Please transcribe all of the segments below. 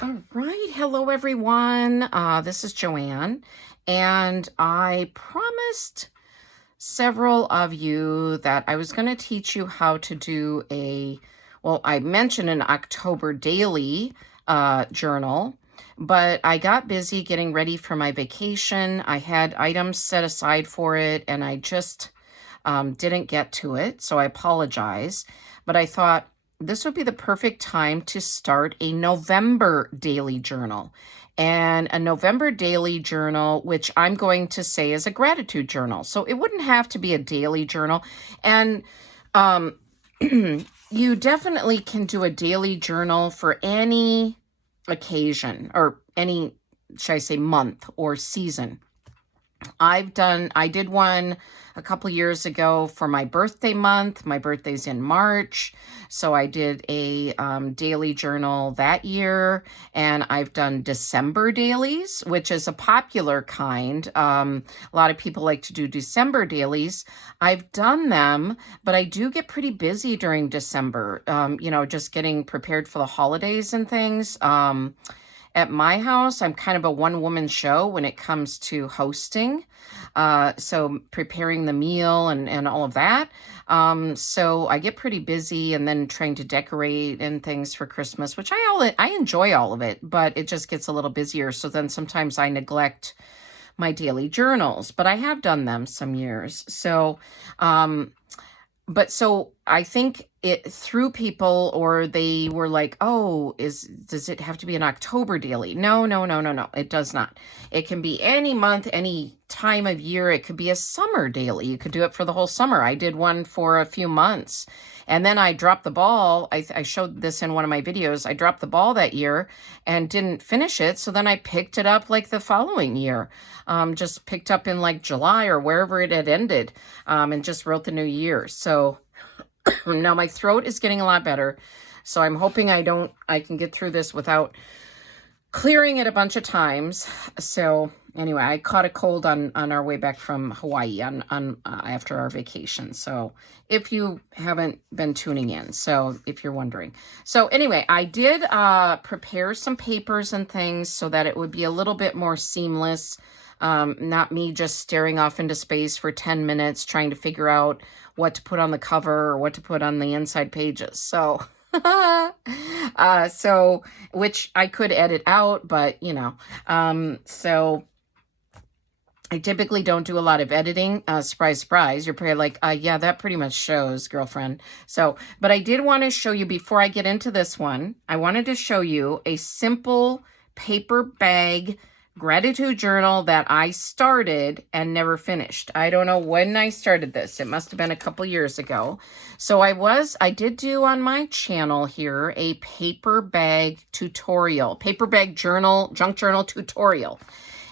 All right. Hello, everyone. This is Joanne, and I promised several of you that I was going to teach you how to do I mentioned an October daily journal, but I got busy getting ready for my vacation. I had items set aside for it, and I just didn't get to it, so I apologize. But I thought this would be the perfect time to start a November daily journal. And a November daily journal, which I'm going to say is a gratitude journal. So it wouldn't have to be a daily journal. And you definitely can do a daily journal for any occasion or any, should I say, month or season. I did one a couple years ago for my birthday month. My birthday's in March. So I did a daily journal that year. And I've done December dailies, which is a popular kind. A lot of people like to do December dailies. I've done them, but I do get pretty busy during December, just getting prepared for the holidays and things. At my house, I'm kind of a one-woman show when it comes to hosting. So preparing the meal and all of that. So I get pretty busy and then trying to decorate and things for Christmas, which I enjoy all of it, but it just gets a little busier. So then sometimes I neglect my daily journals, but I have done them some years. So I think it threw people, or they were like, oh, does it have to be an October daily? No, it does not. It can be any month, any time of year. It could be a summer daily. You could do it for the whole summer. I did one for a few months, and then I dropped the ball. I showed this in one of my videos. I dropped the ball that year and didn't finish it. So then I picked it up like the following year, just picked up in like July or wherever it had ended, and just wrote the new year. So now my throat is getting a lot better. So I'm hoping I can get through this without clearing it a bunch of times. So anyway, I caught a cold on our way back from Hawaii after our vacation. So if you haven't been tuning in, so if you're wondering. So anyway, I did prepare some papers and things so that it would be a little bit more seamless. Not me just staring off into space for 10 minutes trying to figure out what to put on the cover or what to put on the inside pages. So, which I could edit out, but so I typically don't do a lot of editing. Surprise, surprise. You're probably like, yeah, that pretty much shows, girlfriend. So, but I did want to show you before I get into this one, I wanted to show you a simple paper bag gratitude journal that I started and never finished. I don't know when I started this. It must have been a couple years ago. So I did do on my channel here a paper bag journal, junk journal tutorial.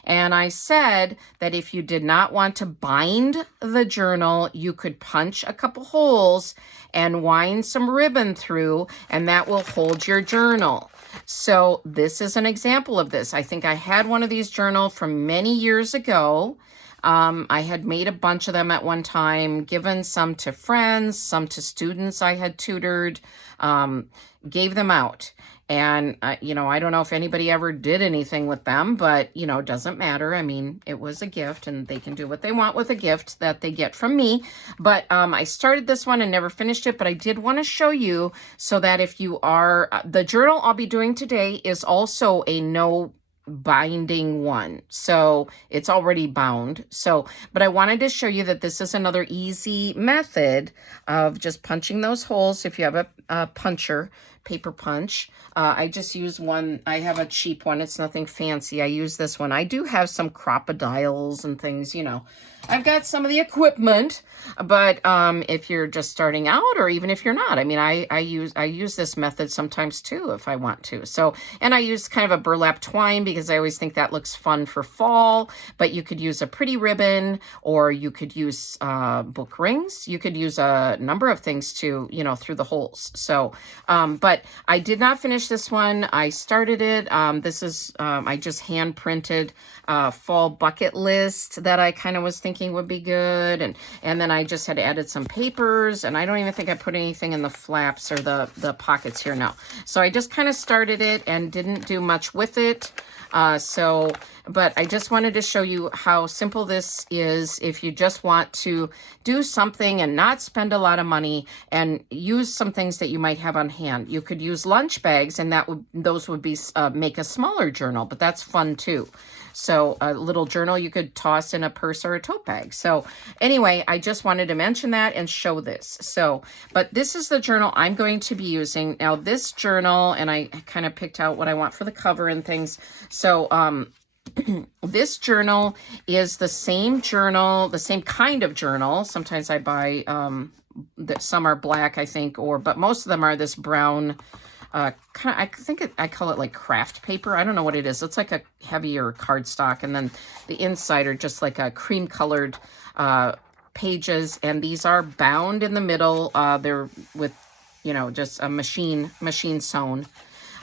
And I said that if you did not want to bind the journal, you could punch a couple holes and wind some ribbon through, and that will hold your journal. So this is an example of this. I think I had one of these journals from many years ago. I had made a bunch of them at one time, given some to friends, some to students I had tutored, gave them out. And, I don't know if anybody ever did anything with them, but, it doesn't matter. I mean, it was a gift and they can do what they want with a gift that they get from me. But I started this one and never finished it, but I did want to show you so that if you are, the journal I'll be doing today is also a no binding one. So it's already bound. But I wanted to show you that this is another easy method of just punching those holes. If you have a puncher, paper punch. I just use one. I have a cheap one. It's nothing fancy. I use this one. I do have some crocodiles and things, I've got some of the equipment, but if you're just starting out, or even if you're not, I mean, I use this method sometimes too, if I want to. So, and I use kind of a burlap twine because I always think that looks fun for fall, but you could use a pretty ribbon, or you could use book rings. You could use a number of things to, through the holes. So, but But I did not finish this one. I started it. This is, I just hand printed fall bucket list that I kind of was thinking would be good. And then I just had added some papers, and I don't even think I put anything in the flaps or the pockets here now. So I just kind of started it and didn't do much with it. But I just wanted to show you how simple this is if you just want to do something and not spend a lot of money and use some things that you might have on hand. You could use lunch bags, and those would be make a smaller journal, but that's fun too. So a little journal you could toss in a purse or a tote bag. So anyway, I just wanted to mention that and show this. So, but this is the journal I'm going to be using. Now this journal, and I kind of picked out what I want for the cover and things. So, this journal is the same journal, the same kind of journal. Sometimes I buy, some are black, I think, but most of them are this brown, I think I call it like craft paper. I don't know what it is. It's like a heavier cardstock, and then the inside are just like a cream colored pages, and these are bound in the middle. They're with, just a machine sewn,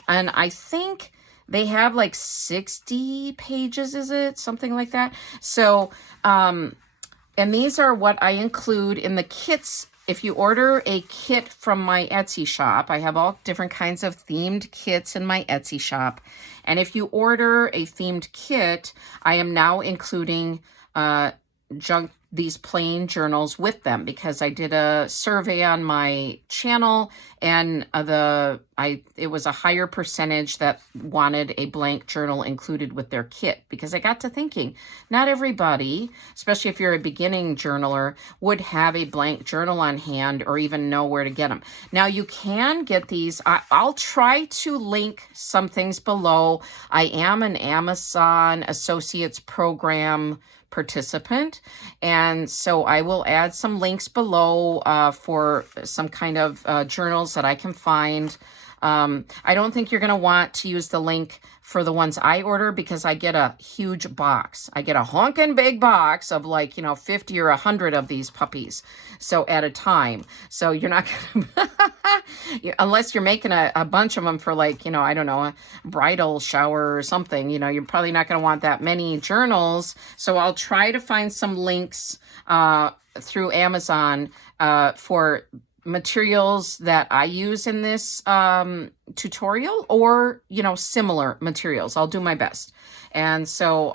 and I think they have like 60 pages, is it? Something like that. So, and these are what I include in the kits. If you order a kit from my Etsy shop, I have all different kinds of themed kits in my Etsy shop. And if you order a themed kit, I am now including these plain journals with them, because I did a survey on my channel, and it was a higher percentage that wanted a blank journal included with their kit, because I got to thinking, not everybody, especially if you're a beginning journaler, would have a blank journal on hand or even know where to get them. Now you can get these. I'll try to link some things below. I am an Amazon Associates Program participant, and so I will add some links below for some kind of journals that I can find. I don't think you're going to want to use the link for the ones I order, because I get a huge box. I get a honking big box of 50 or 100 of these puppies, so at a time. So you're not going to, unless you're making a bunch of them for I don't know, a bridal shower or something, you're probably not going to want that many journals. So I'll try to find some links through Amazon for materials that I use in this tutorial, or similar materials. I'll do my best. And so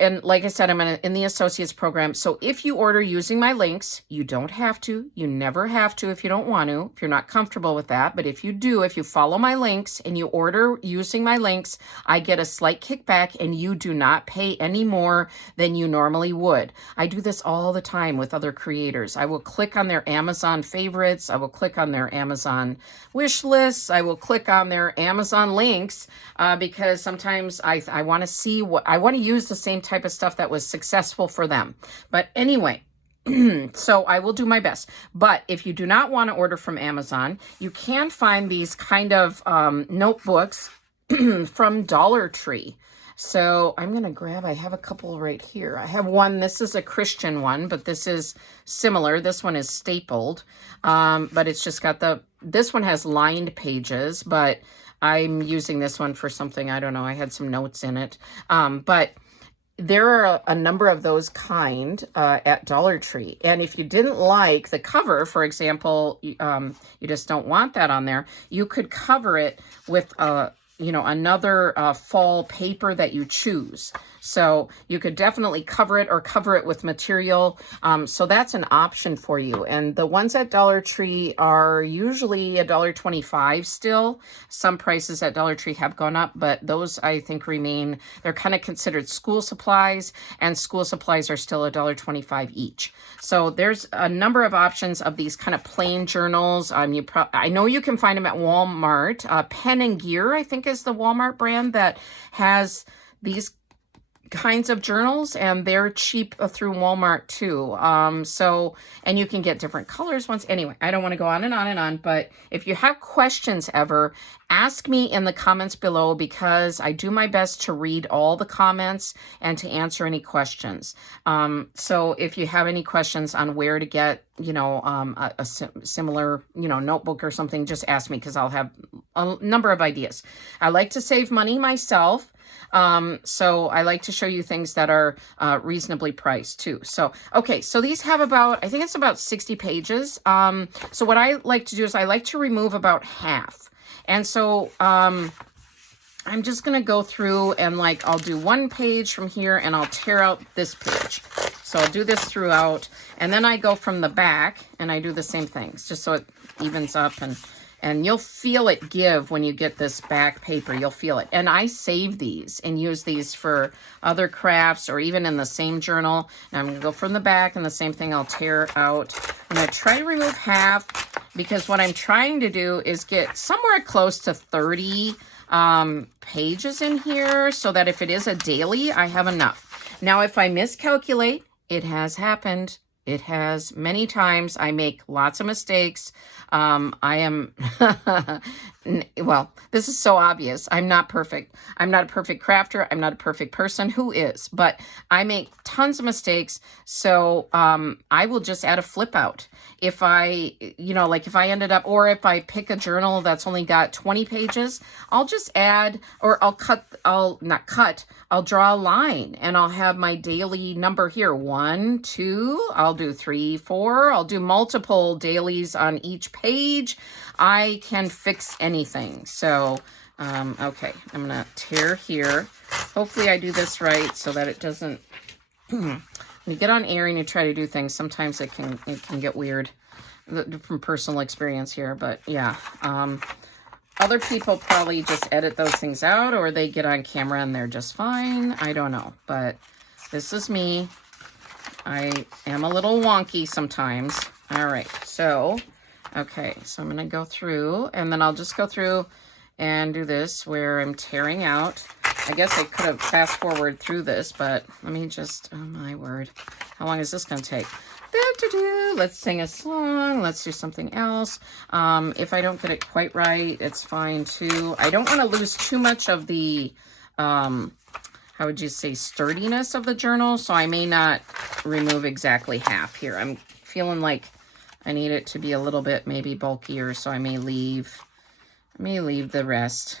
and like I said, I'm in the Associates program. So if you order using my links, you don't have to. You never have to if you don't want to, if you're not comfortable with that. But if you do, if you follow my links and you order using my links, I get a slight kickback, and you do not pay any more than you normally would. I do this all the time with other creators. I will click on their Amazon favorites. I will click on their Amazon wish lists. I will click on their Amazon links because sometimes I want to see I want to use the same type of stuff that was successful for them. But anyway, so I will do my best. But if you do not want to order from Amazon, you can find these kind of notebooks from Dollar Tree. So I'm going to grab, I have a couple right here. I have one, this is a Christian one, but this is similar. This one is stapled, but it's just got this one has lined pages, but I'm using this one for something, I don't know, I had some notes in it. But there are a number of those kind at Dollar Tree. And if you didn't like the cover, for example, you just don't want that on there, you could cover it with another fall paper that you choose. So you could definitely cover it with material. So that's an option for you. And the ones at Dollar Tree are usually $1.25 still. Some prices at Dollar Tree have gone up, but those I think remain. They're kind of considered school supplies, and school supplies are still $1.25 each. So there's a number of options of these kind of plain journals. I know you can find them at Walmart. Pen and Gear, I think, is the Walmart brand that has these kinds of journals, and they're cheap through Walmart too. And you can get different colors ones. Anyway, I don't want to go on and on and on, but if you have questions ever, ask me in the comments below, because I do my best to read all the comments and to answer any questions. So if you have any questions on where to get, a similar, notebook or something, just ask me, because I'll have a number of ideas. I like to save money myself. So I like to show you things that are reasonably priced too. So, okay, so these have I think it's about 60 pages. So what I like to do is I like to remove about half. And so I'm just going to go through and I'll do one page from here and I'll tear out this page. So I'll do this throughout, and then I go from the back and I do the same things just so it evens up, and you'll feel it give when you get this back paper. You'll feel it. And I save these and use these for other crafts or even in the same journal. And I'm going to go from the back, and the same thing I'll tear out. I'm going to try to remove half, because what I'm trying to do is get somewhere close to 30 pages in here, so that if it is a daily, I have enough. Now, if I miscalculate, it has happened. It has many times. I make lots of mistakes. I am, well, this is so obvious. I'm not perfect. I'm not a perfect crafter. I'm not a perfect person. Who is? But I make tons of mistakes. So I will just add a flip out. If I, if I ended up, or if I pick a journal that's only got 20 pages, I'll just add, or I'll draw a line, and I'll have my daily number here. 1, 2, I'll do 3, 4. I'll do multiple dailies on each page. I can fix anything. So, okay, I'm going to tear here. Hopefully I do this right so that it doesn't, when you get on air and you try to do things, sometimes it can get weird from personal experience here. But yeah, other people probably just edit those things out, or they get on camera and they're just fine. I don't know, but this is me. I am a little wonky sometimes. All right, so, okay, so I'm going to go through, and then I'll just go through and do this where I'm tearing out. I guess I could have fast forward through this, but let me just, oh my word. How long is this going to take? Let's sing a song. Let's do something else. If I don't get it quite right, it's fine too. I don't want to lose too much of the, how would you say, sturdiness of the journal. So I may not remove exactly half here. I'm feeling like I need it to be a little bit maybe bulkier. So I may leave the rest.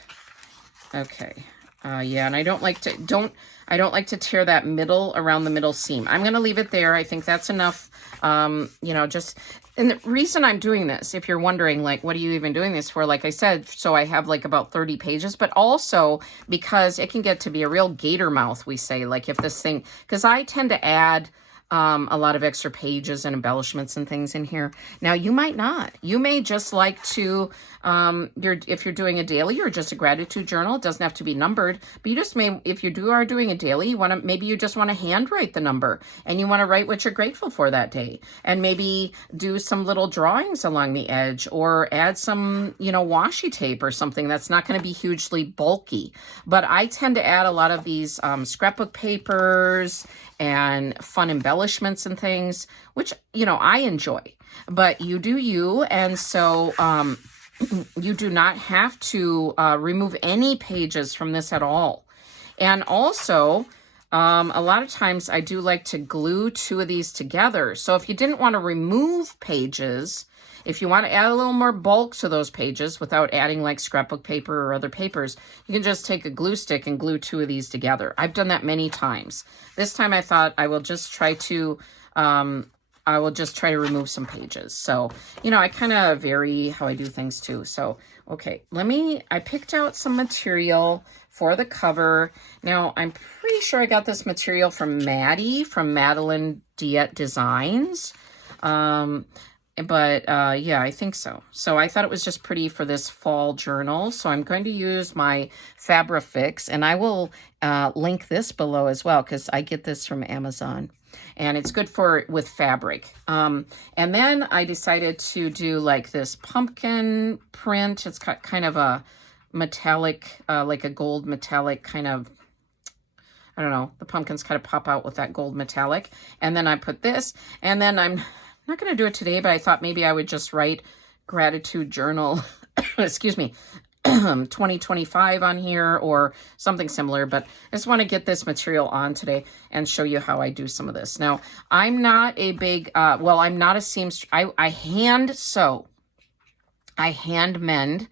Okay. Yeah, and I don't like to tear that middle around the middle seam. I'm going to leave it there. I think that's enough. And the reason I'm doing this, if you're wondering, what are you even doing this for? Like I said, so I have about 30 pages, but also because it can get to be a real gator mouth, we say, if this thing, because I tend to add a lot of extra pages and embellishments and things in here. Now, you might not. You may just like to, if you're doing a daily or just a gratitude journal, it doesn't have to be numbered, but you just may, if you are doing a daily, maybe you just want to handwrite the number, and you want to write what you're grateful for that day, and maybe do some little drawings along the edge, or add some, washi tape or something that's not going to be hugely bulky. But I tend to add a lot of these scrapbook papers and fun embellishments and things, which, I enjoy. But you do you, and so you do not have to remove any pages from this at all. And also, a lot of times I do like to glue 2 of these together. So if you didn't want to remove pages, if you want to add a little more bulk to those pages without adding scrapbook paper or other papers, you can just take a glue stick and glue 2 of these together. I've done that many times. This time I thought I will just try to remove some pages. So, I kind of vary how I do things too. So, okay, I picked out some material for the cover. Now, I'm pretty sure I got this material from Maddie from Madeline Diet Designs. But yeah, I think so. So I thought it was just pretty for this fall journal. So I'm going to use my Fabrifix, and I will link this below as well, because I get this from Amazon, and it's good with fabric. And then I decided to do this pumpkin print. It's got kind of a metallic, like a gold metallic kind of, I don't know, the pumpkins kind of pop out with that gold metallic. And then I put this, and then I'm not going to do it today, but I thought maybe I would just write gratitude journal, excuse me, 2025 on here or something similar, but I just want to get this material on today and show you how I do some of this. Now, I'm not a big, well, I'm not a seamstress. I hand sew. I hand mend,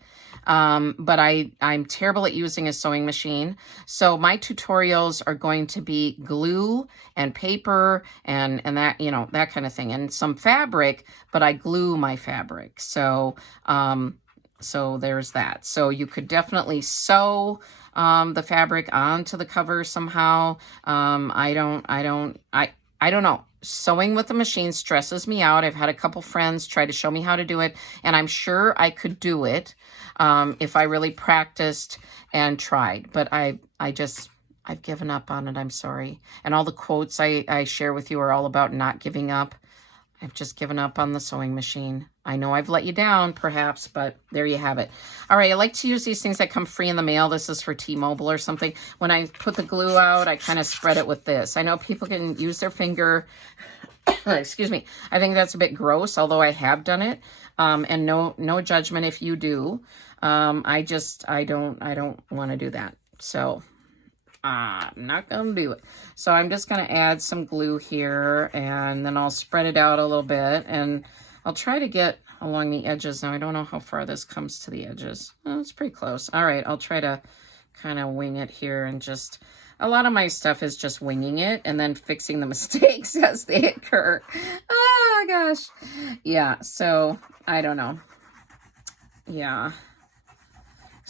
but I'm terrible at using a sewing machine. So my tutorials are going to be glue and paper and that, you know, that kind of thing, and some fabric, but I glue my fabric. So, so there's that. So you could definitely sew the fabric onto the cover somehow. I don't know. Sewing with the machine stresses me out. I've had a couple friends try to show me how to do it, and I'm sure I could do it if I really practiced and tried. But I've given up on it. I'm sorry. And all the quotes I share with you are all about not giving up. I've just given up on the sewing machine. I know I've let you down, perhaps, but there you have it. All right, I like to use these things that come free in the mail. This is for T-Mobile or something. When I put the glue out, I kind of spread it with this. I know people can use their finger. Excuse me. I think that's a bit gross, although I have done it. And no judgment if you do. I don't want to do that. So I'm not going to do it. So I'm just going to add some glue here, and then I'll spread it out a little bit, and I'll try to get along the edges. Now, I don't know how far this comes to the edges. Oh, it's pretty close. All right, I'll try to kind of wing it here, and just, a lot of my stuff is just winging it and then fixing the mistakes as they occur. Oh, gosh. Yeah, so I don't know. Yeah.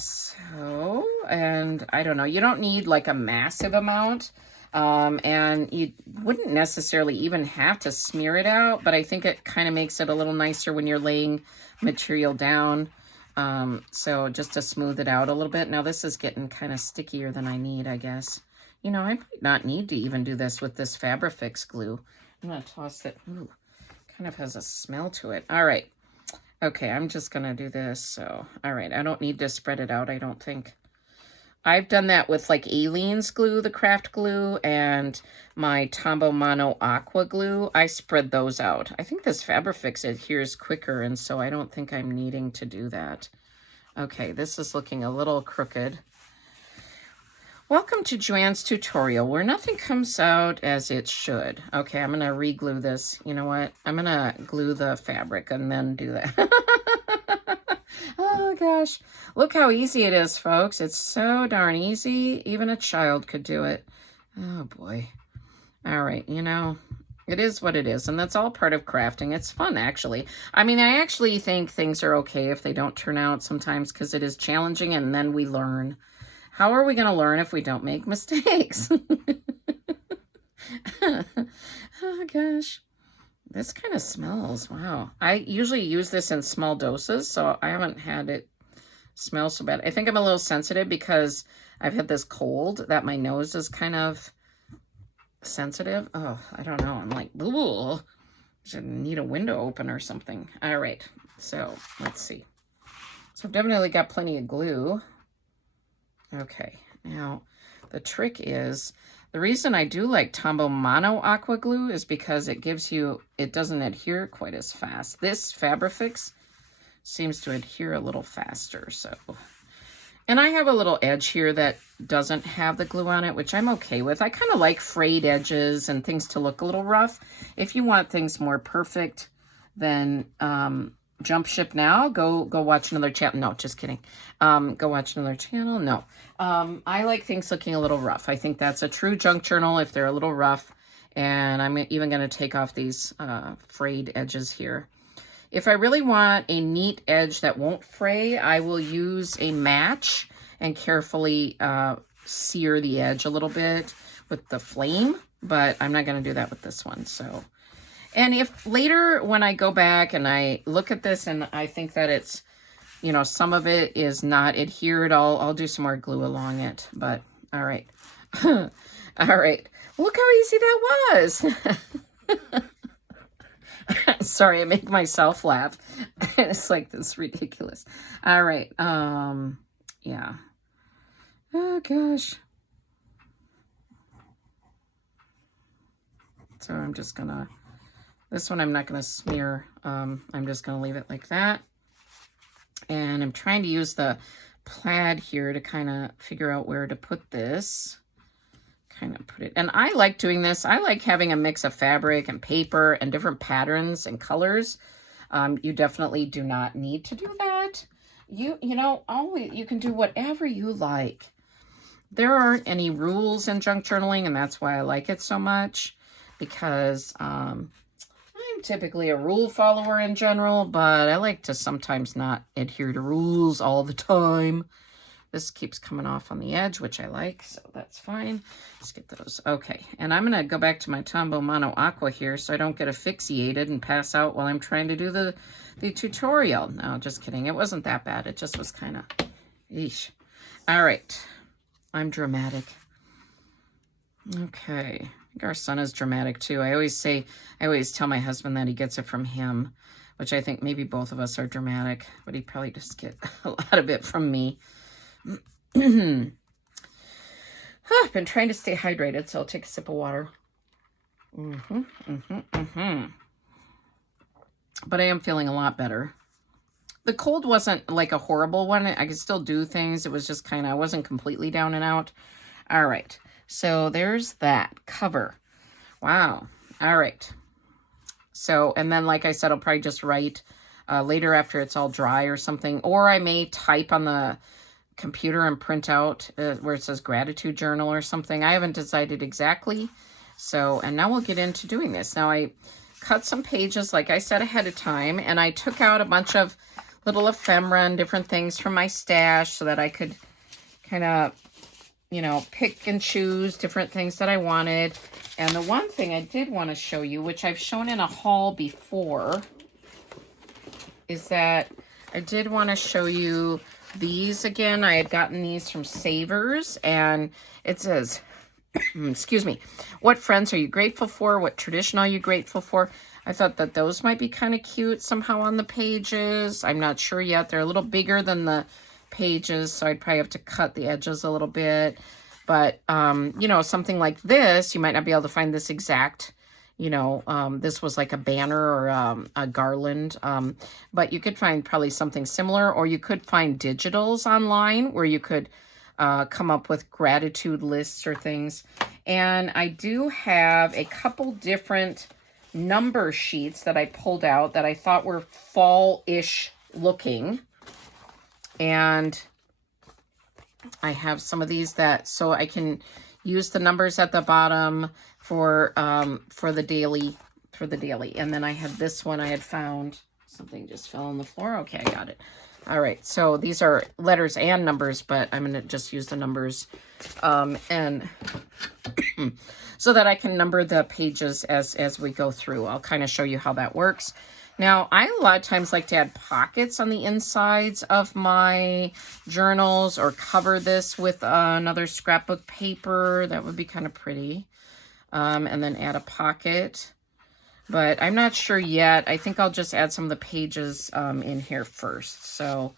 So, and I don't know, you don't need like a massive amount, and you wouldn't necessarily even have to smear it out, but I think it kind of makes it a little nicer when you're laying material down. So just to smooth it out a little bit. Now this is getting kind of stickier than I need, I guess. You know, I might not need to even do this with this Fabrifix glue. I'm going to toss it. Ooh, kind of has a smell to it. All right. Okay, I'm just going to do this. So, all right, I don't need to spread it out, I don't think. I've done that with like Aleene's glue, the craft glue, and my Tombow Mono Aqua glue. I spread those out. I think this Fabrifix adheres quicker, and so I don't think I'm needing to do that. Okay, this is looking a little crooked. Welcome to Joanne's tutorial, where nothing comes out as it should. Okay, I'm going to re-glue this. You know what? I'm going to glue the fabric and then do that. Oh, gosh. Look how easy it is, folks. It's so darn easy. Even a child could do it. Oh, boy. All right, you know, it is what it is, and that's all part of crafting. It's fun, actually. I mean, I actually think things are okay if they don't turn out sometimes, because it is challenging, and then we learn. How are we going to learn if we don't make mistakes? Oh, gosh. This kind of smells. Wow. I usually use this in small doses, so I haven't had it smell so bad. I think I'm a little sensitive because I've had this cold that my nose is kind of sensitive. Oh, I don't know. I'm like, ooh, should need a window open or something. All right. So let's see. So I've definitely got plenty of glue. Okay, now the trick is, the reason I do like Tombow Mono Aqua glue is because it gives you, it doesn't adhere quite as fast. This Fabrifix seems to adhere a little faster, so. And I have a little edge here that doesn't have the glue on it, which I'm okay with. I kind of like frayed edges and things to look a little rough. If you want things more perfect, then jump ship now. Go watch another channel. No, just kidding. Go watch another channel. No. I like things looking a little rough. I think that's a true junk journal if they're a little rough. And I'm even going to take off these frayed edges here. If I really want a neat edge that won't fray, I will use a match and carefully sear the edge a little bit with the flame. But I'm not going to do that with this one. So. And if later when I go back and I look at this and I think that it's, you know, some of it is not adhered, I'll do some more glue along it. But all right. All right. Look how easy that was. Sorry, I make myself laugh. It's like this ridiculous. All right. Yeah. Oh gosh. So I'm just gonna, this one I'm not gonna smear. I'm just gonna leave it like that. And I'm trying to use the plaid here to kind of figure out where to put this. Kind of put it, and I like doing this. I like having a mix of fabric and paper and different patterns and colors. You definitely do not need to do that. You know, always, you can do whatever you like. There aren't any rules in junk journaling, and that's why I like it so much, because I'm typically a rule follower in general, but I like to sometimes not adhere to rules all the time. This keeps coming off on the edge, which I like, so that's fine. Let's get those. Okay, and I'm going to go back to my Tombow Mono Aqua here so I don't get asphyxiated and pass out while I'm trying to do the tutorial. No, just kidding. It wasn't that bad. It just was kind of, eesh. All right. I'm dramatic. Okay. I think our son is dramatic too. I always tell my husband that he gets it from him, which I think maybe both of us are dramatic, but he probably just get a lot of it from me. I've been trying to stay hydrated, so I'll take a sip of water. But I am feeling a lot better. The cold wasn't like a horrible one. I could still do things. It was just kind of, I wasn't completely down and out. All right. So there's that cover. Wow. All right. So, and then like I said, I'll probably just write later after it's all dry or something. Or I may type on the computer and print out where it says gratitude journal or something. I haven't decided exactly. So, and now we'll get into doing this. Now I cut some pages, like I said, ahead of time, and I took out a bunch of little ephemera and different things from my stash so that I could kind of, you know, pick and choose different things that I wanted. And the one thing I did want to show you, which I've shown in a haul before, is that I did want to show you these again. I had gotten these from Savers, and it says, excuse me, what friends are you grateful for? What tradition are you grateful for? I thought that those might be kind of cute somehow on the pages. I'm not sure yet. They're a little bigger than the pages, so I'd probably have to cut the edges a little bit. But, you know, something like this, you might not be able to find this exact, you know, this was like a banner or a garland, but you could find probably something similar, or you could find digitals online where you could come up with gratitude lists or things. And I do have a couple different number sheets that I pulled out that I thought were fall-ish looking. And I have some of these that, so I can use the numbers at the bottom for the daily, And then I have this one I had found. Something just fell on the floor. Okay, I got it. All right, so these are letters and numbers, but I'm going to just use the numbers and so that I can number the pages as we go through. I'll kind of show you how that works. Now, I a lot of times like to add pockets on the insides of my journals, or cover this with another scrapbook paper. That would be kind of pretty. And then add a pocket. But I'm not sure yet. I think I'll just add some of the pages in here first. So,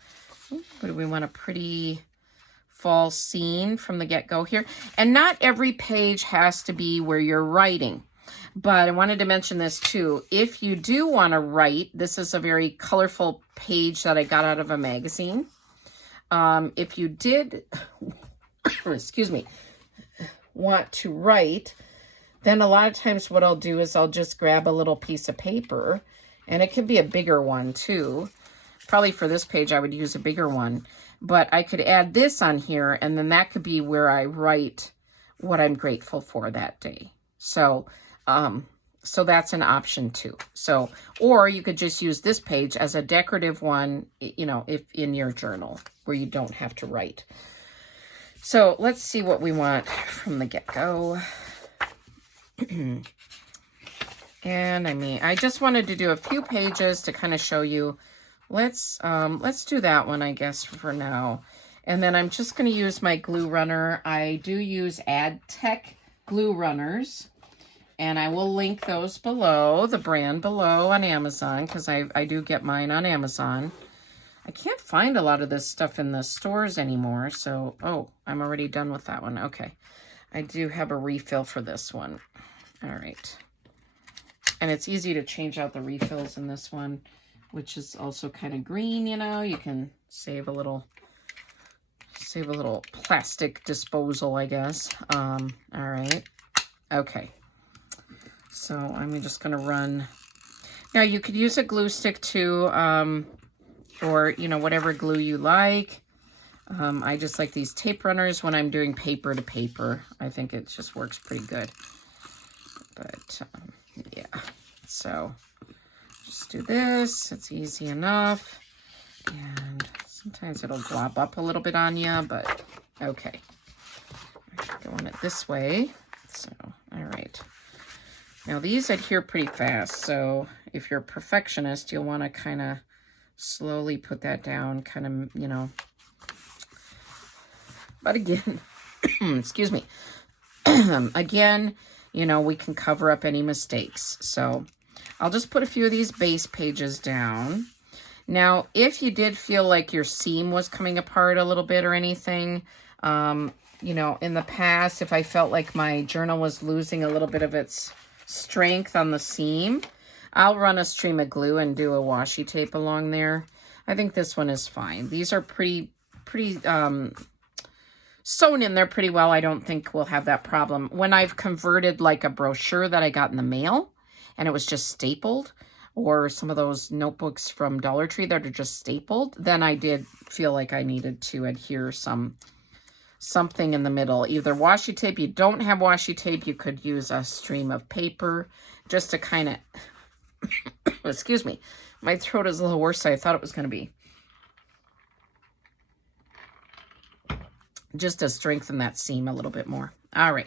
what do we want? A pretty fall scene from the get-go here. And not every page has to be where you're writing. But I wanted to mention this too. If you do want to write, this is a very colorful page that I got out of a magazine. If you did, excuse me, want to write, then a lot of times what I'll do is I'll just grab a little piece of paper, and it could be a bigger one too. Probably for this page, I would use a bigger one, but I could add this on here, and then that could be where I write what I'm grateful for that day. So, so that's an option too. So, or you could just use this page as a decorative one, you know, if in your journal where you don't have to write. So let's see what we want from the get-go. And I mean, I just wanted to do a few pages to kind of show you. Let's do that one, I guess, for now. And then I'm just going to use my glue runner. I do use AdTech glue runners, and I will link those below, the brand below on Amazon, because I do get mine on Amazon. I can't find a lot of this stuff in the stores anymore, so, oh, I'm already done with that one. Okay. I do have a refill for this one. All right. And it's easy to change out the refills in this one, which is also kind of green, you know. You can save a little plastic disposal, I guess. All right. Okay. So I'm just going to run. Now, you could use a glue stick too, or, you know, whatever glue you like. I just like these tape runners when I'm doing paper to paper. I think it just works pretty good. But, yeah. So, just do this. It's easy enough. And sometimes it'll glob up a little bit on you, but okay. I'm going it this way. So, all right. Now, these adhere pretty fast, so if you're a perfectionist, you'll want to kind of slowly put that down, kind of, you know. But again, excuse me. Again, you know, we can cover up any mistakes. So I'll just put a few of these base pages down. Now, if you did feel like your seam was coming apart a little bit or anything, you know, in the past, if I felt like my journal was losing a little bit of its strength on the seam, I'll run a stream of glue and do a washi tape along there. I think this one is fine. These are pretty sewn in there pretty well. I don't think we'll have that problem. When I've converted like a brochure that I got in the mail and it was just stapled, or some of those notebooks from Dollar Tree that are just stapled, then I did feel like I needed to adhere something in the middle. Either washi tape. You don't have washi tape, you could use a stream of paper just to kind of, excuse me, my throat is a little worse than I thought it was going to be. Just to strengthen that seam a little bit more. All right.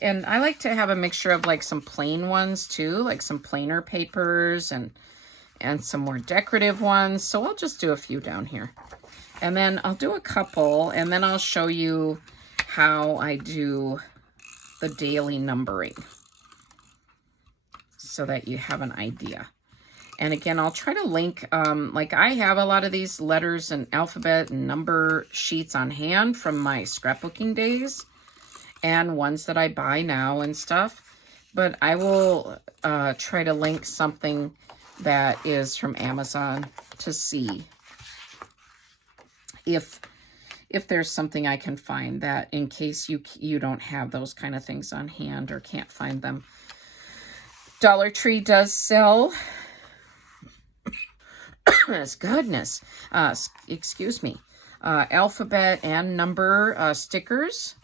And I like to have a mixture of like some plain ones too, like some plainer papers and some more decorative ones. So I'll just do a few down here. And then I'll do a couple, and then I'll show you how I do the daily numbering so that you have an idea. And again, I'll try to link, like I have a lot of these letters and alphabet and number sheets on hand from my scrapbooking days and ones that I buy now and stuff. But I will try to link something that is from Amazon to see if there's something I can find, that in case you don't have those kind of things on hand or can't find them. Dollar Tree does sell, goodness, excuse me, alphabet and number stickers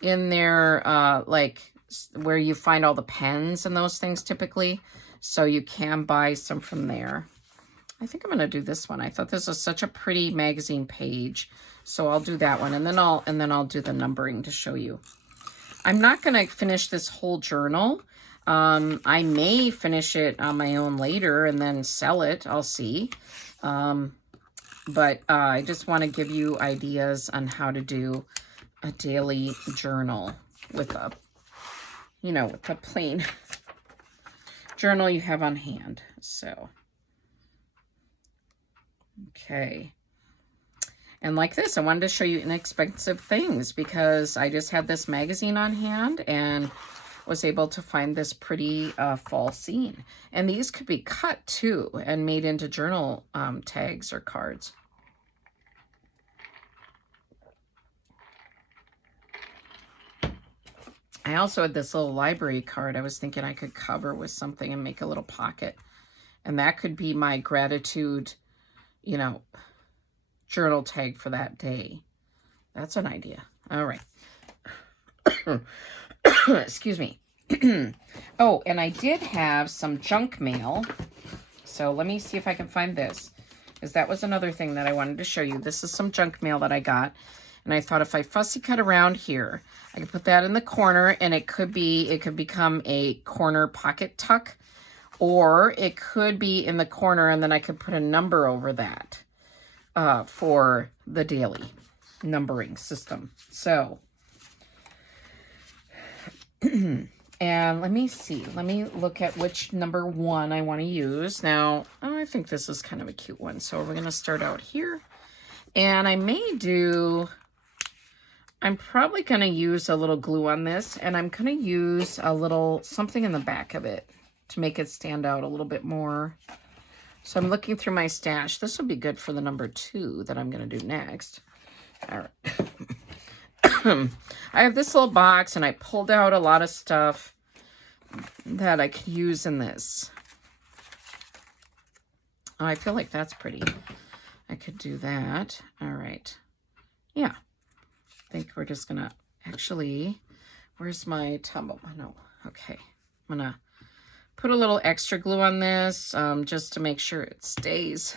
in their, like where you find all the pens and those things typically. So you can buy some from there. I think I'm going to do this one. I thought this was such a pretty magazine page. So I'll do that one, and then I'll do the numbering to show you. I'm not going to finish this whole journal. I may finish it on my own later and then sell it. I'll see. But I just want to give you ideas on how to do a daily journal with a, you know, with a plain journal you have on hand. So, okay. And like this, I wanted to show you inexpensive things because I just had this magazine on hand and was able to find this pretty fall scene. And these could be cut too and made into journal tags or cards. I also had this little library card I was thinking I could cover with something and make a little pocket. And that could be my gratitude, you know, journal tag for that day. That's an idea. All right. Excuse me. Oh, and I did have some junk mail. So let me see if I can find this, because that was another thing that I wanted to show you. This is some junk mail that I got. And I thought if I fussy cut around here, I could put that in the corner, and it could become a corner pocket tuck, or it could be in the corner, and then I could put a number over that for the daily numbering system. So, and let me see. Let me look at which number one I want to use. Now, I think this is kind of a cute one. So we're going to start out here. And I'm probably going to use a little glue on this, and I'm going to use a little something in the back of it. to make it stand out a little bit more. So I'm looking through my stash. This will be good for the number 2 that I'm going to do next. All right. I have this little box, and I pulled out a lot of stuff that I could use in this. Oh, I feel like that's pretty. I could do that. All right. Yeah. I think we're just going to actually, where's my tumble? No. Okay. I'm going to put a little extra glue on this just to make sure it stays.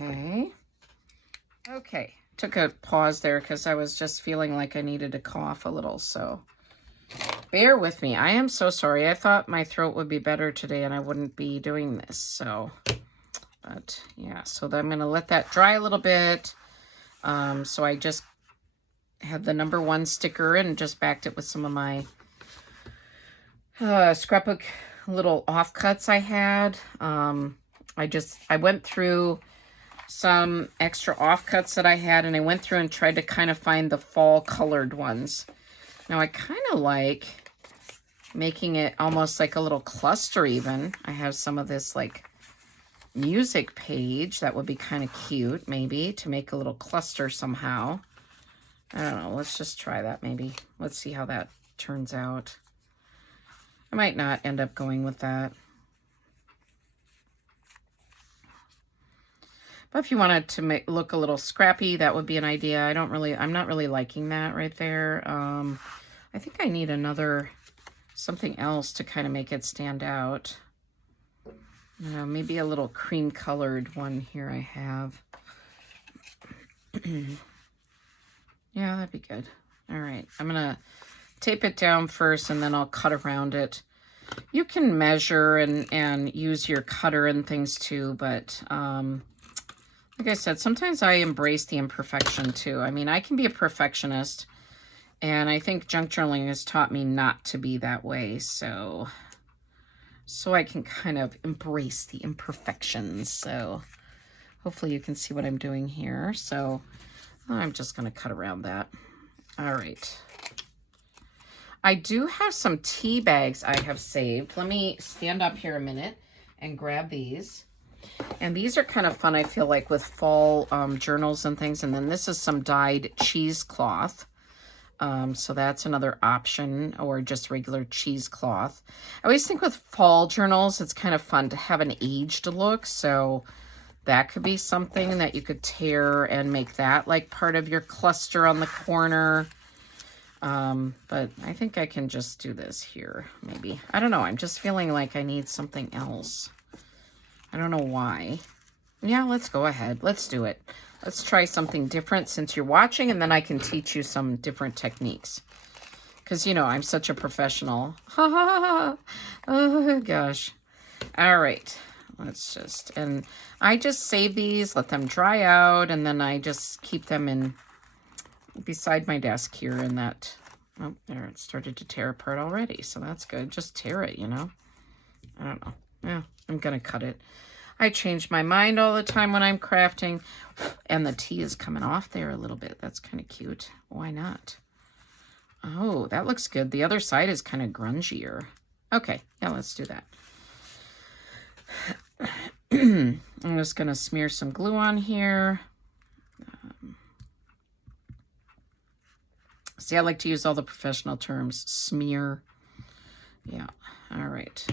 Okay. Okay. Took a pause there because I was just feeling like I needed to cough a little, so bear with me. I am so sorry. I thought my throat would be better today and I wouldn't be doing this, so, but yeah, so I'm going to let that dry a little bit. So I just had the number 1 sticker and just backed it with some of my scrapbook little offcuts I had. I went through some extra offcuts that I had, and I went through and tried to kind of find the fall colored ones. Now I kind of like making it almost like a little cluster even. I have some of this like music page that would be kind of cute maybe to make a little cluster somehow. I don't know, let's just try that maybe. Let's see how that turns out. I might not end up going with that. But if you wanted to look a little scrappy, that would be an idea. I'm not really liking that right there. I think I need something else to kind of make it stand out. Maybe a little cream colored one here I have. Yeah, that'd be good. All right, I'm gonna tape it down first and then I'll cut around it. You can measure and use your cutter and things too, but like I said, sometimes I embrace the imperfection too. I mean, I can be a perfectionist, and I think junk journaling has taught me not to be that way, so I can kind of embrace the imperfections. So hopefully you can see what I'm doing here. So I'm just going to cut around that. All right. I do have some tea bags I have saved. Let me stand up here a minute and grab these. And these are kind of fun, I feel like, with fall journals and things. And then this is some dyed cheesecloth. So that's another option, or just regular cheesecloth. I always think with fall journals, it's kind of fun to have an aged look. So that could be something that you could tear and make that like part of your cluster on the corner. But I think I can just do this here, maybe. I don't know. I'm just feeling like I need something else. I don't know why. Yeah, let's go ahead. Let's do it. Let's try something different since you're watching, and then I can teach you some different techniques. Because, you know, I'm such a professional. Ha ha ha. Oh, gosh. All right. Let's just, and I just save these, let them dry out, and then I just keep them in beside my desk here in that. Oh, there, it started to tear apart already, so that's good. Just tear it, you know. I don't know. Yeah, I'm going to cut it. I change my mind all the time when I'm crafting. And the tea is coming off there a little bit. That's kind of cute. Why not? Oh, that looks good. The other side is kind of grungier. Okay, yeah, let's do that. I'm just going to smear some glue on here. See, I like to use all the professional terms. Smear. Yeah, all right.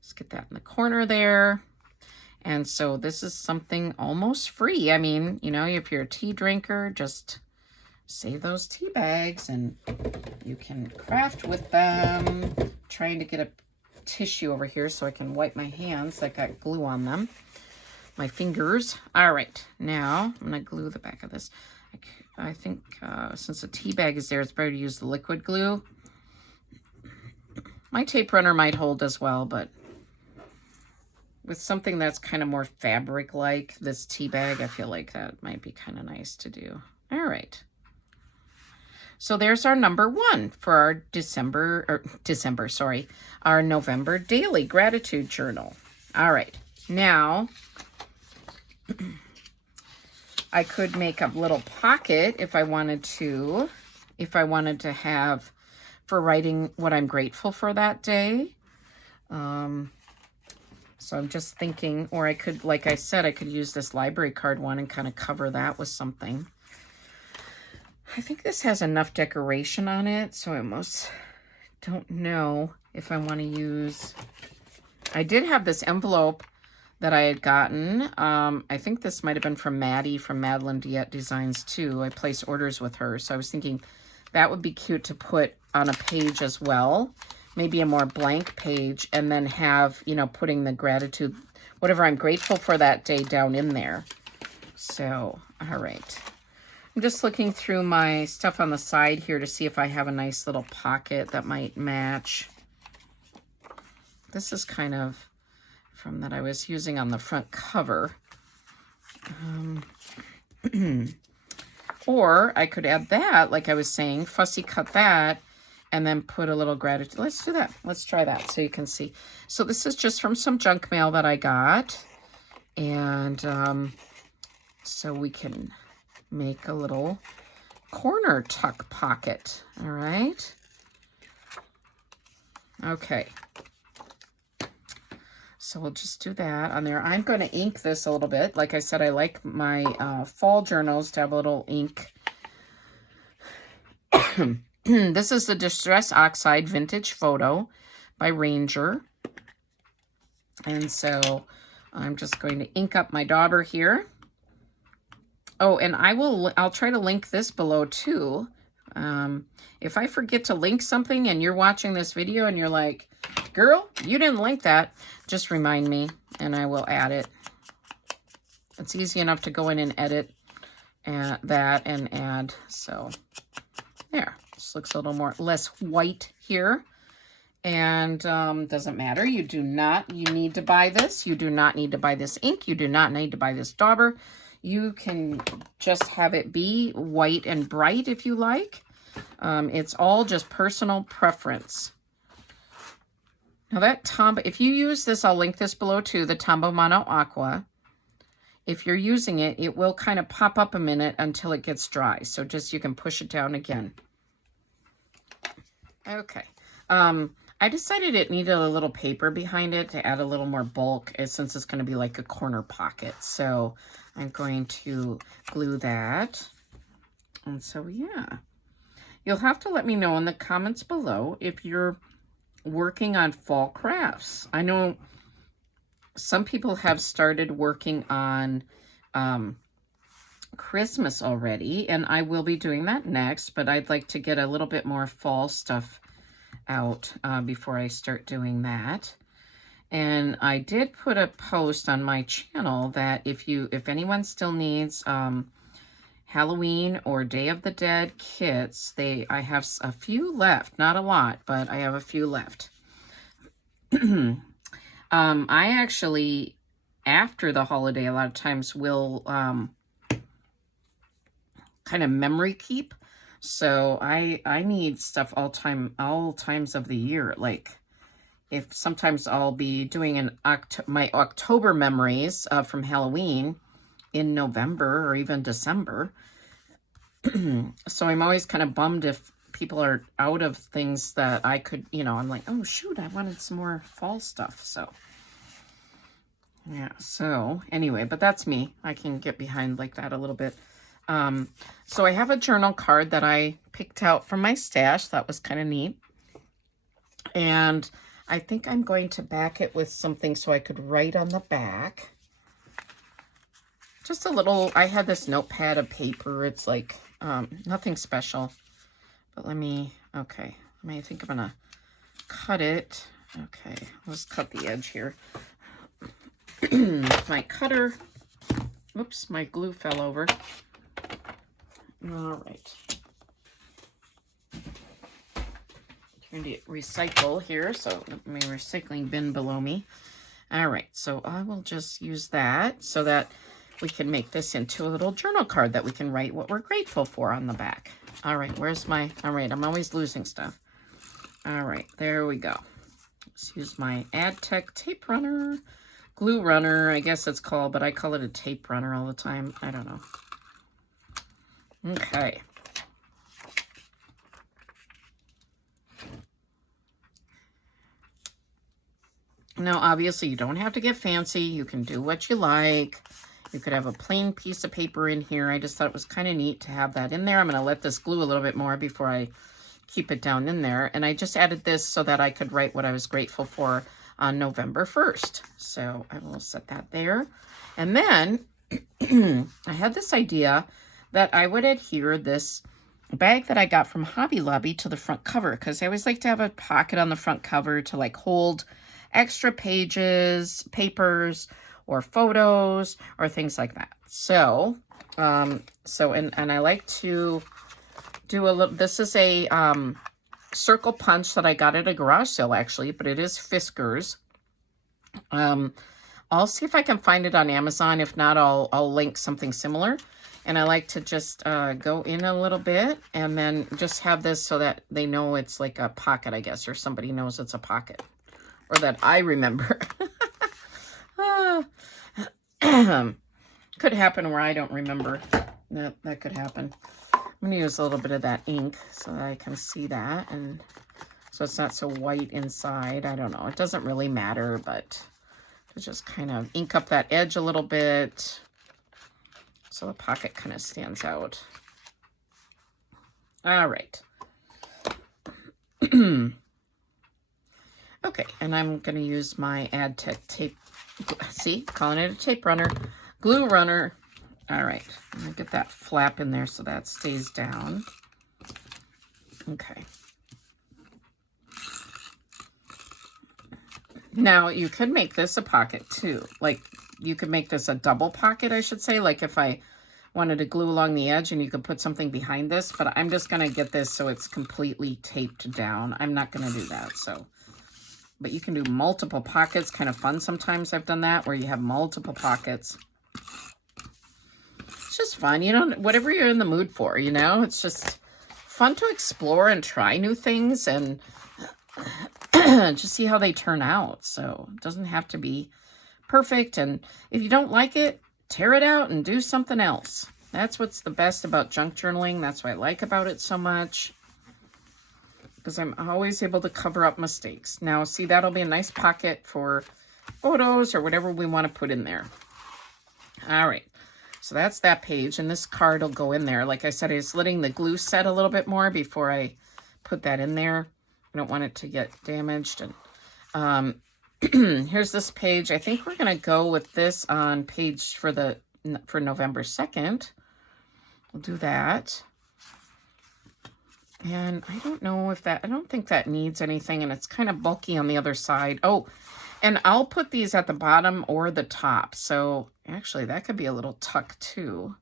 Let's get that in the corner there. And so this is something almost free. I mean, you know, if you're a tea drinker, just save those tea bags and you can craft with them. I'm trying to get a tissue over here so I can wipe my hands that got glue on them. My fingers. All right, now I'm gonna glue the back of this. I think since the tea bag is there, it's better to use the liquid glue. My tape runner might hold as well, but with something that's kind of more fabric-like, this tea bag, I feel like that might be kind of nice to do. All right. So there's our number 1 for our our November daily gratitude journal. All right. Now, I could make a little pocket if I wanted to. If I wanted to have for writing what I'm grateful for that day. So I'm just thinking, or I could, like I said, I could use this library card one and kind of cover that with something. I think this has enough decoration on it, so I almost don't know if I want to use... I did have this envelope that I had gotten. I think this might have been from Maddie from Madeline Diet Designs too. I placed orders with her, so I was thinking that would be cute to put on a page as well. Maybe a more blank page, and then have, you know, putting the gratitude, whatever I'm grateful for that day down in there. So, all right. I'm just looking through my stuff on the side here to see if I have a nice little pocket that might match. This is kind of from that I was using on the front cover. Or I could add that, like I was saying, fussy cut that, and then put a little gratitude. Let's do that. Let's try that so you can see. So this is just from some junk mail that I got. And so we can make a little corner tuck pocket. All right. Okay. So we'll just do that on there. I'm going to ink this a little bit. Like I said, I like my fall journals to have a little ink. This is the Distress Oxide Vintage Photo by Ranger. And so I'm just going to ink up my dauber here. Oh, and I'll try to link this below too. If I forget to link something and you're watching this video and you're like, girl, you didn't link that, just remind me and I will add it. It's easy enough to go in and edit that and add. So there, this looks a little more less white here. And doesn't matter. You need to buy this. You do not need to buy this ink. You do not need to buy this dauber. You can just have it be white and bright if you like. It's all just personal preference. Now that Tombow, if you use this, I'll link this below too, the Tombow Mono Aqua. If you're using it, it will kind of pop up a minute until it gets dry. So just, you can push it down again. Okay. I decided it needed a little paper behind it to add a little more bulk, since it's going to be like a corner pocket. So I'm going to glue that. And so, yeah. You'll have to let me know in the comments below if you're working on fall crafts. I know some people have started working on Christmas already, and I will be doing that next, but I'd like to get a little bit more fall stuff out before I start doing that. And I did put a post on my channel that if anyone still needs Halloween or Day of the Dead kits, I have a few left, not a lot, but I have a few left. I actually, after the holiday, a lot of times will kind of memory keep. So I need stuff all times of the year. Like, if sometimes I'll be doing my October memories from Halloween in November or even December. So I'm always kind of bummed if people are out of things that I could, I'm like, oh shoot, I wanted some more fall stuff. So yeah, so anyway, but that's me. I can get behind like that a little bit. So I have a journal card that I picked out from my stash. That was kind of neat. And I think I'm going to back it with something so I could write on the back. Just a little, I had this notepad of paper. It's like, nothing special. But okay. I think I'm going to cut it. Okay, let's cut the edge here. My cutter. Oops, my glue fell over. All right. Trying to recycle here, so my recycling bin below me. All right, so I will just use that so that we can make this into a little journal card that we can write what we're grateful for on the back. All right, all right, I'm always losing stuff. All right, there we go. Let's use my AdTech tape runner, glue runner, I guess it's called, but I call it a tape runner all the time. I don't know. Okay. Now, obviously, you don't have to get fancy. You can do what you like. You could have a plain piece of paper in here. I just thought it was kind of neat to have that in there. I'm going to let this glue a little bit more before I keep it down in there. And I just added this so that I could write what I was grateful for on November 1st. So I will set that there. And then I had this idea that I would adhere this bag that I got from Hobby Lobby to the front cover, because I always like to have a pocket on the front cover to like hold extra pages, papers, or photos, or things like that. So, and I like to do a little, this is a circle punch that I got at a garage sale actually, but it is Fisker's. I'll see if I can find it on Amazon. If not, I'll link something similar. And I like to just go in a little bit and then just have this so that they know it's like a pocket, I guess, or somebody knows it's a pocket. Or that I remember. Could happen where I don't remember. That could happen. I'm going to use a little bit of that ink so that I can see that. And so it's not so white inside. I don't know. It doesn't really matter, but to just kind of ink up that edge a little bit so the pocket kind of stands out. All right. Okay, and I'm going to use my Adtech tape, see, calling it a tape runner, glue runner. All right, I'm going to get that flap in there so that stays down. Okay. Now, you could make this a pocket too. Like, you could make this a double pocket, I should say. Like, if I wanted to glue along the edge and you could put something behind this. But I'm just going to get this so it's completely taped down. I'm not going to do that, so. But you can do multiple pockets. Kind of fun sometimes. I've done that where you have multiple pockets. It's just fun. You know, whatever you're in the mood for, you know. It's just fun to explore and try new things and just see how they turn out. So it doesn't have to be perfect. And if you don't like it, tear it out and do something else. That's what's the best about junk journaling. That's what I like about it so much. Because I'm always able to cover up mistakes. Now, see, that'll be a nice pocket for photos or whatever we want to put in there. All right. So that's that page. And this card will go in there. Like I said, I was letting the glue set a little bit more before I put that in there. I don't want it to get damaged. And here's this page. I think we're going to go with this on page for November 2nd. We'll do that. And I don't know if I don't think that needs anything, and it's kind of bulky on the other side. Oh, and I'll put these at the bottom or the top. So actually that could be a little tuck too.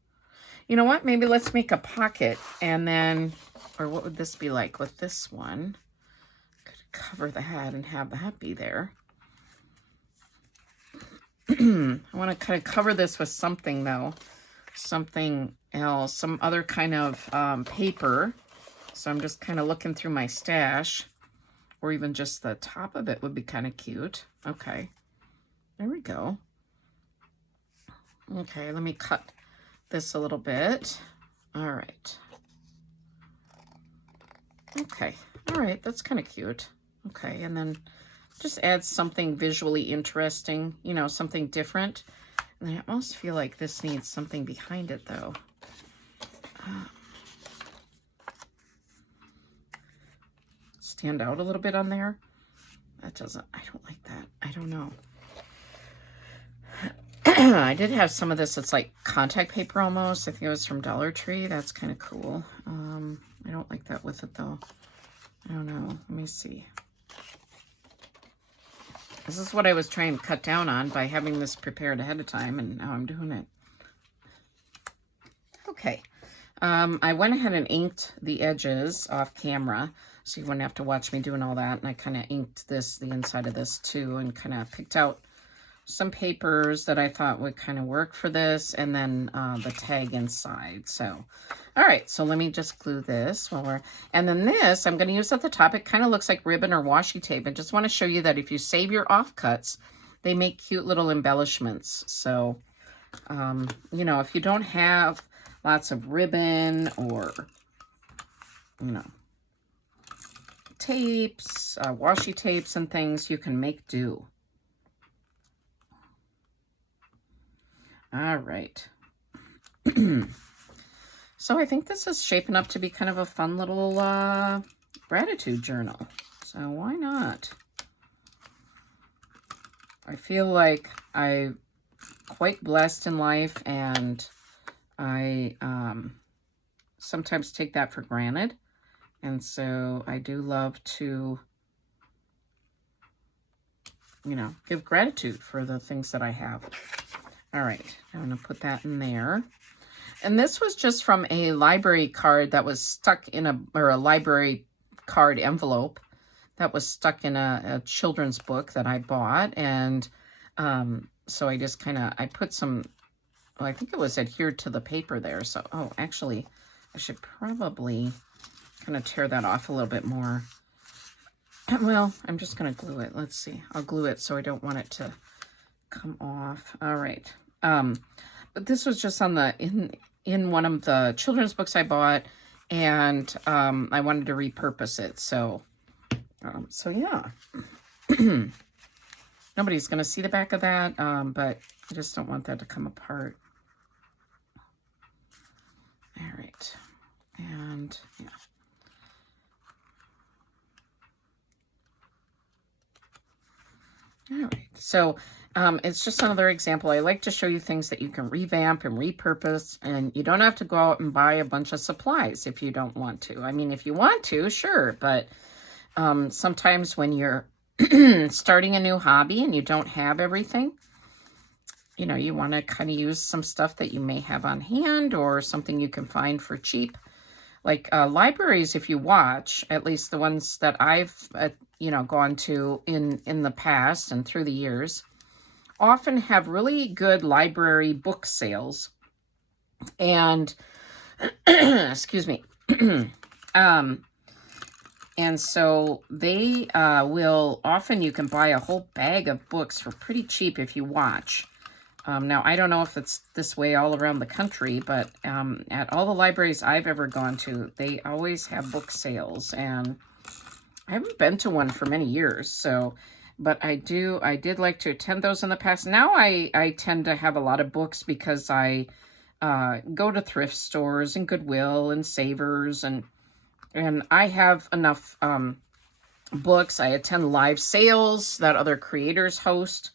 You know what? Maybe let's make a pocket and then, or what would this be like with this one? Could cover the head and have that be there. I want to kind of cover this with something though. Something else, some other kind of paper. So I'm just kind of looking through my stash, or even just the top of it would be kind of cute. Okay, there we go. Okay, let me cut this a little bit. All right. Okay, all right, that's kind of cute. Okay, and then just add something visually interesting, you know, something different. And I almost feel like this needs something behind it though. Stand out a little bit on there. That doesn't, I don't like that. I don't know. I did have some of this. It's like contact paper almost. I think it was from Dollar Tree. That's kind of cool. I don't like that with it though. I don't know. Let me see. This is what I was trying to cut down on by having this prepared ahead of time, and now I'm doing it. Okay. I went ahead and inked the edges off camera, so you wouldn't have to watch me doing all that. And I kind of inked the inside of this too, and kind of picked out some papers that I thought would kind of work for this, and then the tag inside. So, all right, so let me just glue this while we're, and then this I'm going to use at the top. It kind of looks like ribbon or washi tape. I just want to show you that if you save your offcuts, they make cute little embellishments. So, you know, if you don't have lots of ribbon or, you know, tapes, washi tapes and things, you can make do. All right. So I think this is shaping up to be kind of a fun little gratitude journal. So why not? I feel like I'm quite blessed in life, and I sometimes take that for granted. And so I do love to, you know, give gratitude for the things that I have. All right, I'm going to put that in there. And this was just from a library card that was stuck in a library card envelope that was stuck in a children's book that I bought. And so I just I put some, well, I think it was adhered to the paper there. So, oh, actually, I should probably kind of tear that off a little bit more. Well, I'm just going to glue it. Let's see. I'll glue it so I don't want it to come off. All right. But this was just on the, in one of the children's books I bought, and I wanted to repurpose it. So yeah. Nobody's going to see the back of that, but I just don't want that to come apart. All right. And yeah. All right, so it's just another example. I like to show you things that you can revamp and repurpose, and you don't have to go out and buy a bunch of supplies if you don't want to. I mean, if you want to, sure, but sometimes when you're starting a new hobby and you don't have everything, you know, you want to kind of use some stuff that you may have on hand or something you can find for cheap. Like libraries, if you watch, at least the ones that I've, you know, gone to in the past and through the years, often have really good library book sales. And, excuse me, and so they will, often you can buy a whole bag of books for pretty cheap if you watch. Now, I don't know if it's this way all around the country, but at all the libraries I've ever gone to, they always have book sales, and I haven't been to one for many years, so, but I did like to attend those in the past. Now I tend to have a lot of books because I go to thrift stores and Goodwill and Savers, and I have enough books. I attend live sales that other creators host.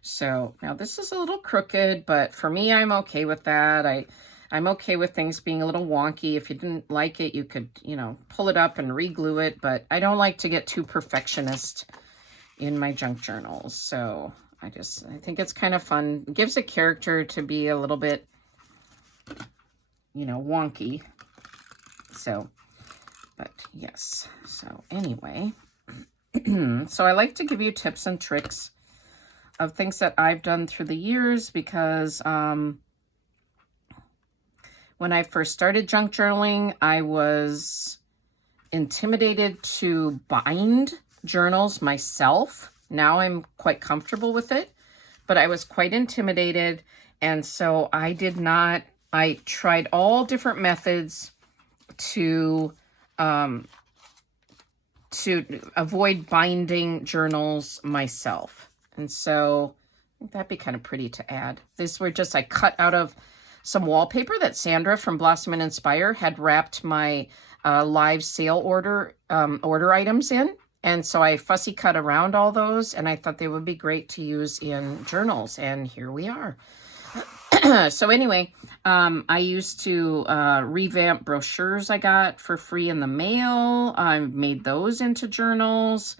So now this is a little crooked, but for me, I'm okay with that. I'm okay with things being a little wonky. If you didn't like it, you could, you know, pull it up and re-glue it, but I don't like to get too perfectionist in my junk journals. So I think it's kind of fun. It gives a character to be a little bit, you know, wonky. So, but yes. So anyway, so I like to give you tips and tricks of things that I've done through the years, because when I first started junk journaling, I was intimidated to bind journals myself. Now I'm quite comfortable with it, but I was quite intimidated. And so I tried all different methods to avoid binding journals myself. And so I think that'd be kind of pretty to add. These were just, I cut out of some wallpaper that Sandra from Blossom and Inspire had wrapped my live sale order items in. And so I fussy cut around all those, and I thought they would be great to use in journals. And here we are. So anyway, I used to revamp brochures I got for free in the mail. I made those into journals.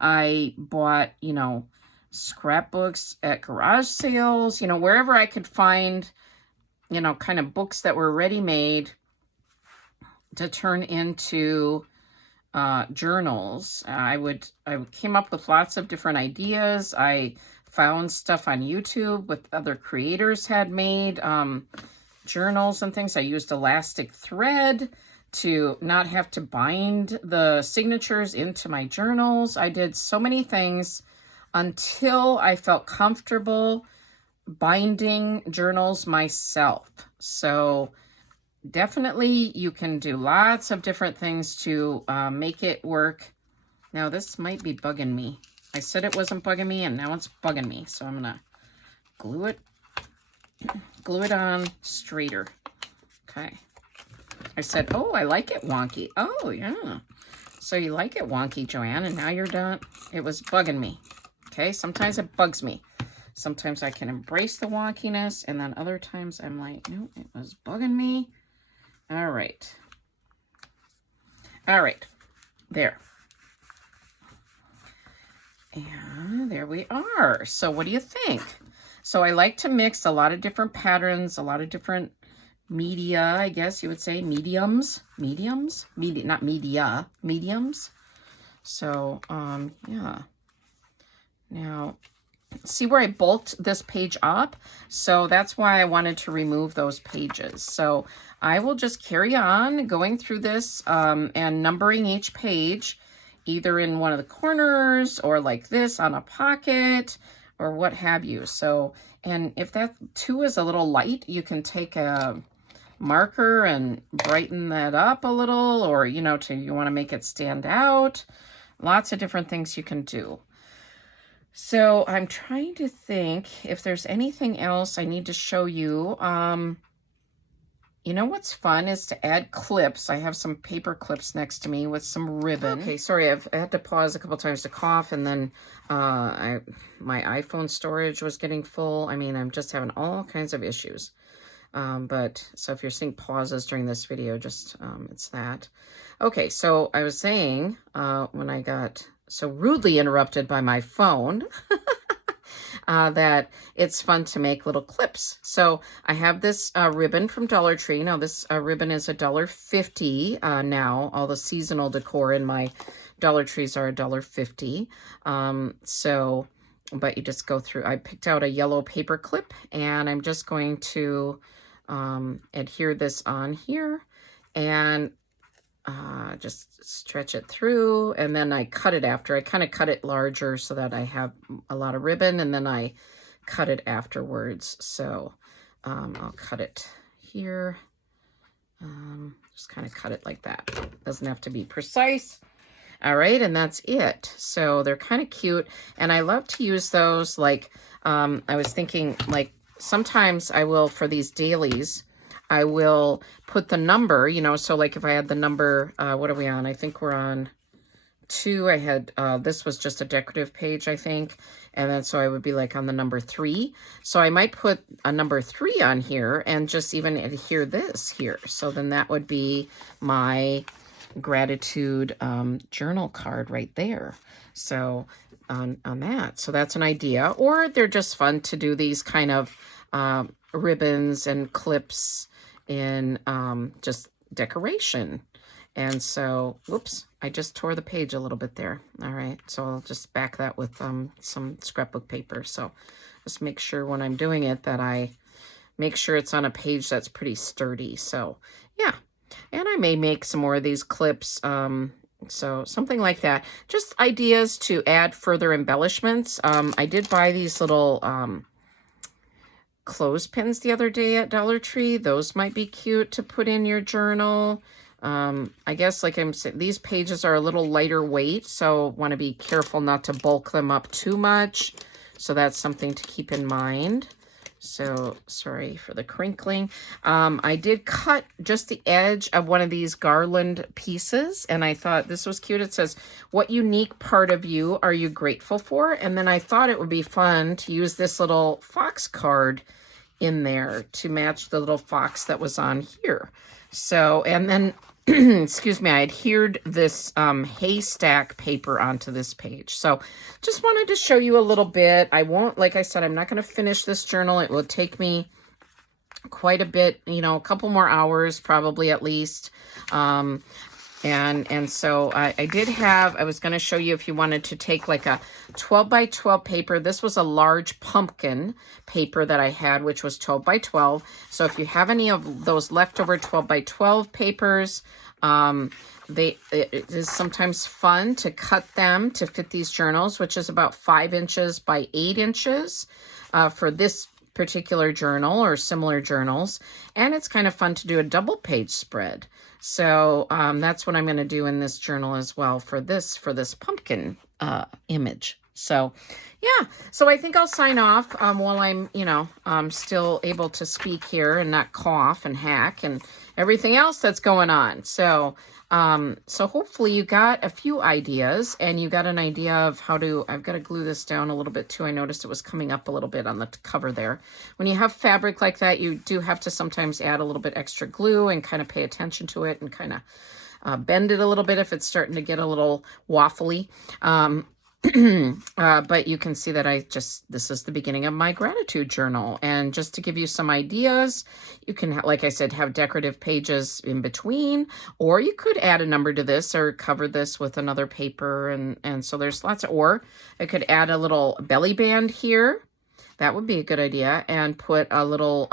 I bought, you know, scrapbooks at garage sales, you know, wherever I could find, you know, kind of books that were ready-made to turn into journals. I came up with lots of different ideas. I found stuff on YouTube with other creators had made journals and things. I used elastic thread to not have to bind the signatures into my journals. I did so many things until I felt comfortable binding journals myself. So definitely you can do lots of different things to make it work. Now this might be bugging me. I said it wasn't bugging me, and now it's bugging me. So I'm gonna glue it on straighter. Okay. I said, oh, I like it wonky. Oh, yeah. So you like it wonky, Joanne, and now you're done. It was bugging me. Okay, sometimes it bugs me. Sometimes I can embrace the wonkiness, and then other times I'm like, no, it was bugging me. All right. All right. There. And there we are. So what do you think? So I like to mix a lot of different patterns, a lot of different media, I guess you would say, mediums, not media, mediums. So, yeah. Now, see where I bulked this page up? So that's why I wanted to remove those pages. So I will just carry on going through this and numbering each page, either in one of the corners or like this on a pocket or what have you. So, and if that too is a little light, you can take a marker and brighten that up a little, or, you know, you want to make it stand out. Lots of different things you can do. So I'm trying to think if there's anything else I need to show you. You know what's fun is to add clips. I have some paper clips next to me with some ribbon. Okay, sorry, I had to pause a couple times to cough, and then my iPhone storage was getting full. I mean, I'm just having all kinds of issues. But so if you're seeing pauses during this video, just it's that. Okay, so I was saying when I got so rudely interrupted by my phone that it's fun to make little clips. So I have this ribbon from Dollar Tree. Now this ribbon is $1.50 now. All the seasonal decor in my Dollar Trees are $1.50. So, but you just go through. I picked out a yellow paper clip, and I'm just going to adhere this on here and just stretch it through, and then I cut it after. I kind of cut it larger so that I have a lot of ribbon, and then I cut it afterwards. So I'll cut it here. Just kind of cut it like that. Doesn't have to be precise. All right, and that's it. So they're kind of cute, and I love to use those like, I was thinking like sometimes I will, for these dailies, I will put the number, you know, so like if I had the number, what are we on? I think we're on 2. I had, this was just a decorative page, I think. And then so I would be like on the number 3. So I might put a number 3 on here and just even adhere this here. So then that would be my gratitude journal card right there. So on that. So that's an idea. Or they're just fun to do these kind of ribbons and clips in just decoration. And so, whoops, I just tore the page a little bit there. All right, so I'll just back that with some scrapbook paper. So just make sure when I'm doing it that I make sure it's on a page that's pretty sturdy. So yeah, and I may make some more of these clips. So something like that. Just ideas to add further embellishments. I did buy these little clothespins the other day at Dollar Tree. Those might be cute to put in your journal. I guess like I'm saying, these pages are a little lighter weight, so want to be careful not to bulk them up too much. So that's something to keep in mind. So sorry for the crinkling. I did cut just the edge of one of these garland pieces, and I thought this was cute. It says, what unique part of you are you grateful for? And then I thought it would be fun to use this little fox card in there to match the little fox that was on here. So, and then excuse me, I adhered this haystack paper onto this page. So just wanted to show you a little bit. I won't, like I said, I'm not going to finish this journal. It will take me quite a bit, you know, a couple more hours, probably at least. And so I did have, I was going to show you if you wanted to take like a 12 by 12 paper. This was a large pumpkin paper that I had, which was 12 by 12. So if you have any of those leftover 12 by 12 papers, it is sometimes fun to cut them to fit these journals, which is about 5 inches by 8 inches for this particular journal or similar journals. And it's kind of fun to do a double page spread. So that's what I'm going to do in this journal as well for this pumpkin image. So yeah, so I think I'll sign off while I'm, still able to speak here and not cough and hack and everything else that's going on. So so hopefully you got a few ideas and you got an idea of how to, I've got to glue this down a little bit too. I noticed it was coming up a little bit on the cover there. When you have fabric like that, you do have to sometimes add a little bit extra glue and kind of pay attention to it and kind of bend it a little bit if it's starting to get a little waffly. But you can see that this is the beginning of my gratitude journal. And just to give you some ideas, you can, like I said, have decorative pages in between, or you could add a number to this or cover this with another paper. And so there's lots of, or I could add a little belly band here. That would be a good idea. And put a little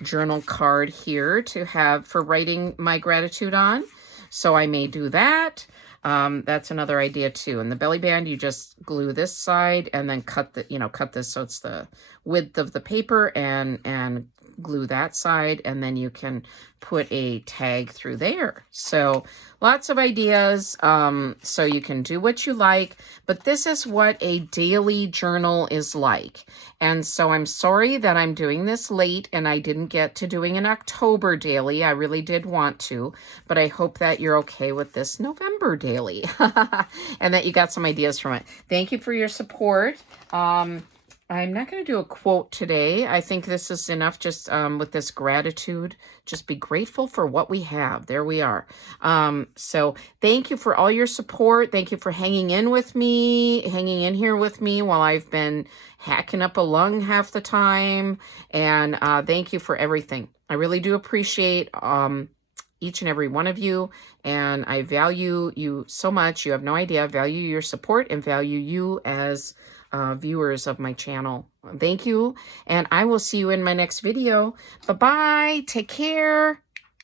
journal card here to have for writing my gratitude on. So I may do that. That's another idea too. In the belly band, you just glue this side and then cut this so it's the width of the paper and glue that side, and then you can put a tag through there. So lots of ideas. So you can do what you like, but this is what a daily journal is like. And so I'm sorry that I'm doing this late and I didn't get to doing an October daily. I really did want to, but I hope that you're okay with this November daily and that you got some ideas from it. Thank you for your support. I'm not going to do a quote today. I think this is enough just with this gratitude. Just be grateful for what we have. There we are. So thank you for all your support. Thank you for hanging in here with me while I've been hacking up a lung half the time. And thank you for everything. I really do appreciate each and every one of you. And I value you so much. You have no idea. I value your support and value you as viewers of my channel. Thank you, and I will see you in my next video. Bye-bye. Take care.